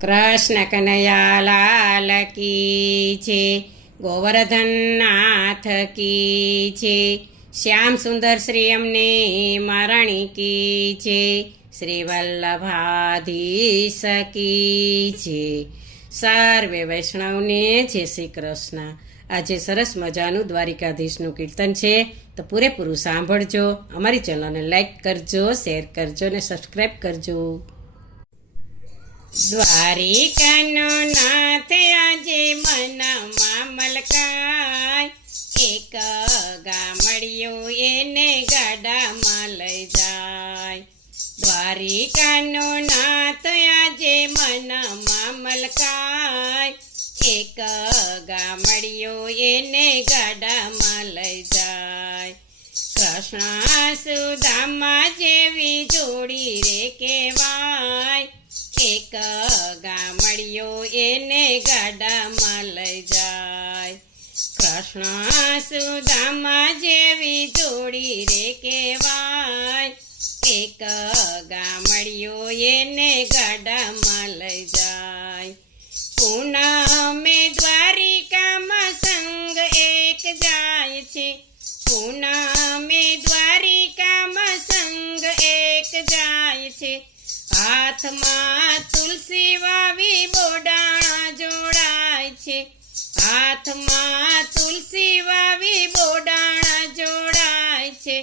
કૃષ્ણ કનૈયા લાલ કી છે, ગોવર્ધન નાથ કી છે, શ્યામ સુંદર શ્રી અમને મહારાણી કી છે, શ્રી વલ્લભાધીશ કી છે. સર્વે વૈષ્ણવને જય શ્રી કૃષ્ણ. આજે સરસ મજાનું દ્વારિકાધીશનું કીર્તન છે, તો પૂરેપૂરું સાંભળજો. અમારી ચેનલને લાઈક કરજો, શેર કરજો ને સબસ્ક્રાઈબ કરજો. દ્વારિકાનો નાથ આજે મનમાં મલકાય, એક ગામડિયું એને ગાડામાં લઈ જાય. દ્વારિકાનો નાથ આજે મનમાં મલકાય, એક ગામડિયું એને ગાડામાં લઈ જાય. કૃષ્ણ સુદામા જેવી જોડી રે કહેવાય, એક ગામડિયો એને ગાડામાં લઈ જાય. કૃષ્ણ સુદામા જેવી જોડી રે કહેવાય, એક ગામડિયો એને ગાડામાં લઈ જાય. પૂનમે દ્વારિકામાં સંગ એક જાય છે, પૂનમે દ્વારિકામાં સંગ એક જાય છે. હાથમાં તુલસી વાવી બોડાણા જોડાય છે, હાથમાં તુલસી વાવી બોડાણા જોડાય છે.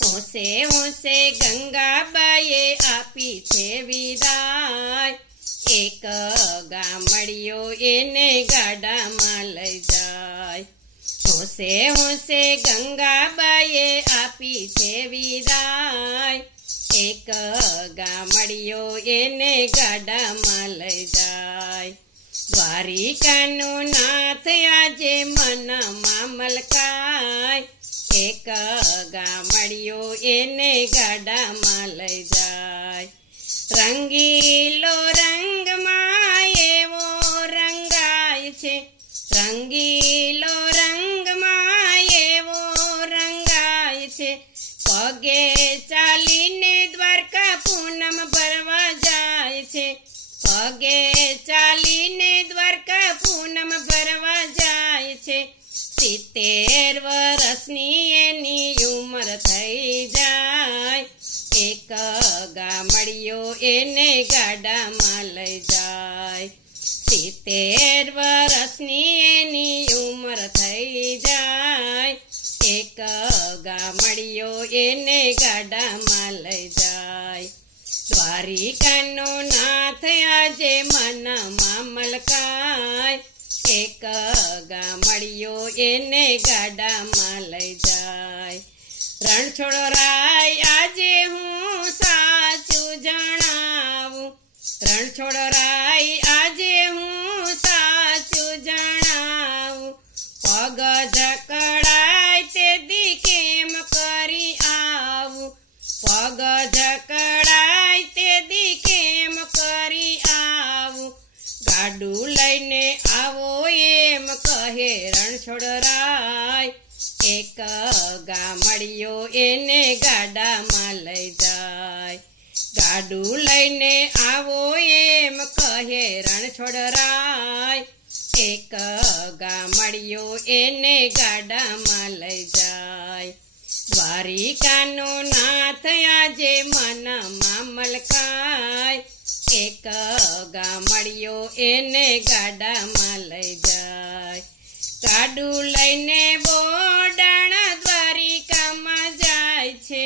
હોંશે હોંશે ગંગાબાઈએ આપી છે વિદાય, એક ગામડિયો એને ગાડામાં લઈ જાય. હોંશે હોંશે ગંગાબાઈએ આપી છે વિદાય, એક ગામડિયો એને ગાડામાં લઈ જાય. દ્વારિકાનો નાથ આજે મનમાં મલકાય, એક ગામડિયો એને ગાડામાં લઈ જાય. રંગીલો રંગમાં એવો રંગાય છે, રંગીલો રંગમાં એવો રંગાય છે. પગે ચાલીને દ્વારકા પૂનમ ભરવા જાય છે, પગે ચાલીને દ્વારકા પૂનમ ભરવા જાય છે. 70 વર્ષની એની ઉંમર થઈ જાય, એક ગામડિયો એને ગાડામાં લઈ જાય. 70 વર્ષની એની ઉંમર થઈ જાય, એક ગામડિયો એને ગાડામાં લઈ જાય. દ્વારિકાનો નાથ આજે મનમાં મલકાય, એક ગામડિયો એને ગાડામાં લઈ જાય. રણછોડરાય આજે હું સાચું જણાવું, રણછોડરાય આજે હું સાચું જણાવું. પગ જકડાય તે દી કેમ કરી આવું, પગ જકડાય તે દી કેમ કરી આવું. ગાડું લઈને આવો એમ કહે રણછોડરાય, એક ગામડિયો એને ગાડામાં લઈ જાય. ગાડું લઈને આવો એમ કહે રણછોડરાય, એક ગામડિયો એને ગાડામાં લઈ જાય. દ્વારિકાનો નાથ આજે મનમાં મલકાય, એક ગામડિયો એને ગાડામાં લઈ જાય. ગાડું લઈને બોડાણા દ્વારિકામાં જાય છે,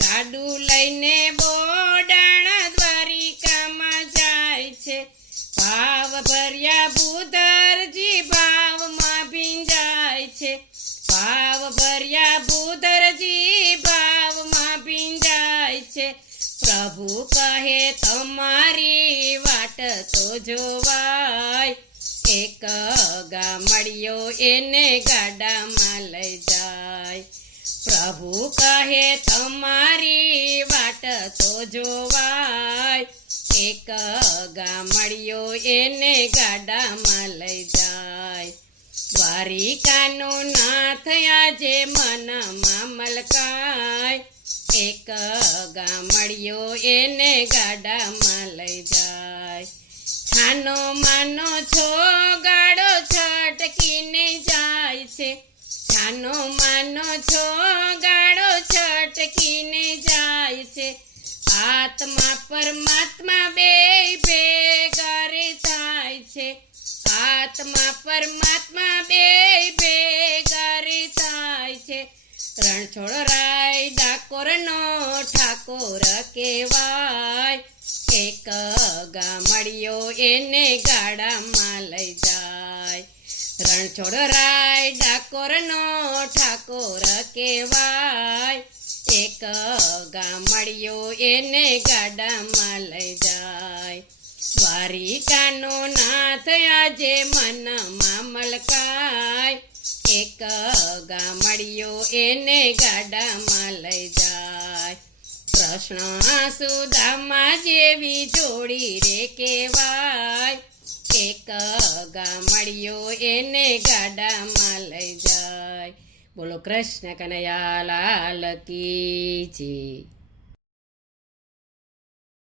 ગાડું લઈને બોડાણા દ્વારિકામાં જાય છે. ભાવ ભર્યા ભૂધરજી ભાવમાં ભીંજાય છે, ભાવ ભર્યા ભૂધરજી ભાવમાં ભીંજાય છે. પ્રભુ કહે તમારી વાટ તો જોવાય, એક ગામડિયો એને ગાડામાં લઈ જાય. પ્રભુ કહે તમારી વાટ તો જોવાય, એક ગામડિયો એને ગાડામાં લઈ જાય. દ્વારિકાનો નાથ આજે મનમાં મલકાય, એક ગામડિયો એને ગાડામાં લઈ જાય. માનો માનો છો ગાડો છટકીને જાય છે, છાનો માનો છો ગાડો છટકીને જાય છે, આત્મા પરમાત્મા બે ભેગા રે થાય છે, આત્મા પરમાત્મા બે ભેગા રે થાય છે, રણછોડરાય ડાકોરનો ઠાકોર કહેવાય, એક ગામડિયો એને ગાડામાં લઈ જાય, રણછોડરાય ડાકોરનો ઠાકોર કહેવાય, એક ગામડિયો એને ગાડામાં લઈ જાય, દ્વારિકાનો નાથ આજે મનમાં મલકાય, એક ગામડિયો એને ગાડામાં લઈ જાય, કૃષ્ણ સુદામા જેવી જોડી રે કહેવાય, એક ગામડિયો એને ગાડામાં લઈ જાય. બોલો કૃષ્ણ કનૈયા લાલ કી જય.